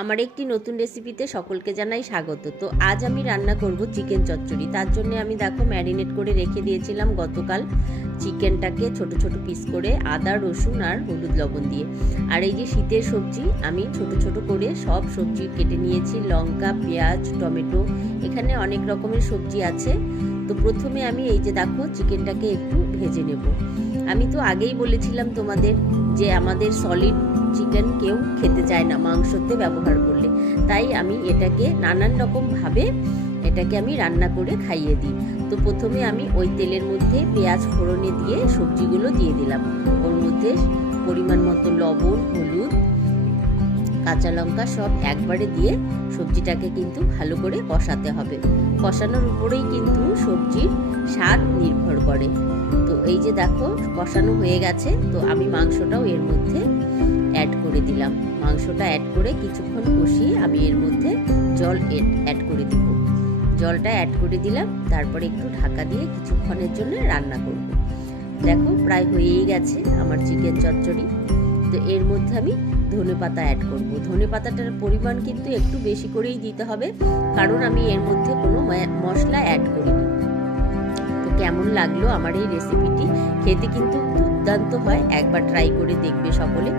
আমার একটি নতুন রেসিপিতে সকলকে জানাই স্বাগত। তো আজ আমি রান্না করব চিকেন চচ্চড়ি। তার জন্য আমি দেখো ম্যারিনেট করে রেখে দিয়েছিলাম গতকাল চিকেনটাকে ছোট ছোট পিস করে আদা রসুন আর হলুদ লবণ দিয়ে। আর এই যে শীতের সবজি আমি ছোট ছোট করে সব সবজি কেটে নিয়েছি, লঙ্কা, পেঁয়াজ, টমেটো, এখানে অনেক রকমের সবজি আছে। তো প্রথমে আমি এই যে দেখো চিকেনটাকে একটু ভেজে নেব। আমি তো আগেই বলেছিলাম তোমাদের যে আমাদের সলিড চিকেন কেউ খেতে চায় না মাংসতে ব্যবহার করলে, তাই আমি এটাকে নানান রকমভাবে এটাকে আমি রান্না করে খাইয়ে দিই। তো প্রথমে আমি ওই তেলের মধ্যে পেঁয়াজ ফোড়নে দিয়ে সবজিগুলো দিয়ে দিলাম, ওর মধ্যে পরিমাণ মতো লবণ, হলুদ, কাঁচা লঙ্কা সব একবারে দিয়ে সবজিটাকে কিন্তু ভালো করে কষাতে হবে। কষানোর উপরেই কিন্তু সবজির স্বাদ নির্ভর করে। তো এই যে দেখো কষানো হয়ে গেছে, তো আমি মাংসটাও এর মধ্যে অ্যাড করে দিলাম। মাংসটা অ্যাড করে কিছুক্ষণ কষিয়ে আমি এর মধ্যে জল অ্যাড করে দিব। জলটা অ্যাড করে দিলাম, তারপরে একটু ঢাকা দিয়ে কিছুক্ষণের জন্য রান্না করব। দেখো প্রায় হয়েই গেছে আমার চিকেন চচ্চড়ি। তো এর মধ্যে আমি ধনেপাতা অ্যাড করব। ধনেপাতাটার পরিমাণ কিন্তু একটু বেশি করেই দিতে হবে, কারণ আমি এর মধ্যে কোনো মশলা অ্যাড করিনি। তো কেমন লাগলো আমার এই রেসিপিটি? খেতে কিন্তু দুর্দান্ত হয়, একবার ট্রাই করে দেখবে সকলে।